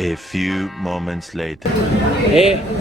A few moments later.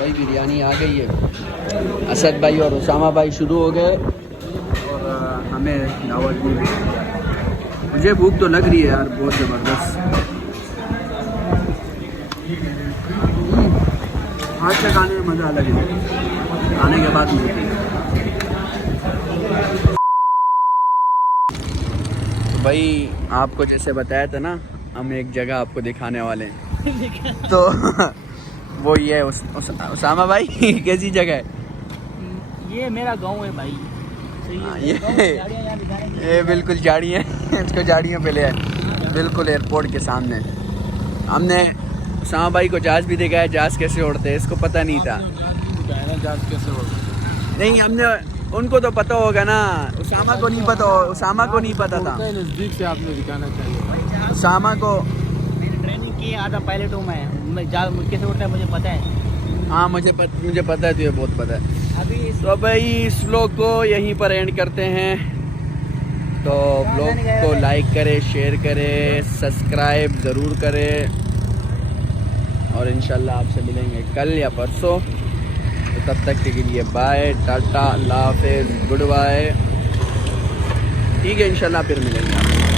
भाई बिरयानी आ गई है। असद भाई और उसामा भाई शुरू हो गए और हमें दावत दी। मुझे भूख तो लग रही है यार बहुत ज़बरदस्त। हाथ से खाने में मज़ा अलग है, खाने के बाद मिलती है। तो भाई आपको जैसे बताया था ना, हम एक जगह आपको दिखाने वाले हैं। तो वो ये है उसामा भाई कैसी जगह है? ये मेरा गांव है भाई। हाँ, ये बिल्कुल झाड़ी है। इसको झाड़ियों पे ले आए, बिल्कुल एयरपोर्ट के सामने। हमने उसामा भाई को जहाज़ भी दिखाया, जहाज़ कैसे उड़ते हैं इसको पता नहीं था। जहाज कैसे होगा? नहीं, हमने उनको तो पता होगा ना, उसामा को नहीं पता, उसामा को नहीं पता था। नज़दीक से आपने दिखाना चाहिए। उसामा को ट्रेनिंग की आधा पायलट हूँ मैं जहाज कैसे उड़ता है मुझे पता है। हाँ मुझे पता है, तुझे बहुत पता है। अभी तो भाई इस व्लॉग को यहीं पर एंड करते हैं। तो व्लॉग को लाइक करें, शेयर करें, सब्सक्राइब ज़रूर करें और इंशाल्लाह आपसे मिलेंगे कल या परसों। तो तब तक के लिए बाय, टाटा, अल्लाह हाफ़िज़, गुड बाय। ठीक है, इंशाल्लाह फिर मिलेंगे।